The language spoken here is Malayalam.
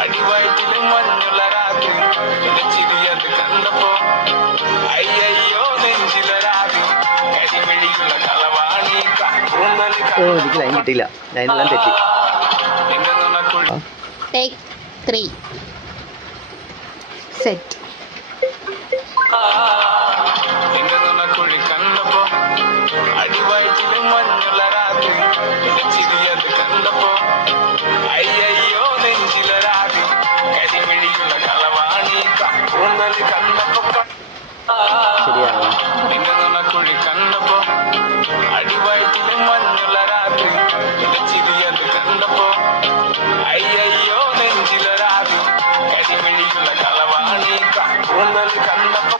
അടിവയറ്റിലും മഞ്ഞുള്ള രാത്രി ചിരിയത് കണ്ടപ്പോ അയ്യോ നെഞ്ചിലരാതി കരിമിഴിയുള്ള കളവാണി എനിക്ക് ലൈൻ കിട്ടിയില്ല, ലൈനെല്ലാം തെറ്റി. Take 3. Set. അടിവയറ്റിലും മഞ്ഞുള്ള രാത്രി ചിരിയത് കണ്ടപ്പോ അയ്യോ നെഞ്ചിലരാതി കരിമിഴിയുള്ള കളവാണി കൂന്തല് കണ്ടപ്പോ നിന്റെ നുണക്കുഴി കണ്ടപ്പോ അടിവയറ്റിലും മഞ്ഞുള്ള രാത്രി ചിരിയത് കണ്ടപ്പോ അയ്യോ നെഞ്ചിലരാതി കരിമിഴിയുള്ള കളവാണി കൂന്തല് കണ്ടപ്പോ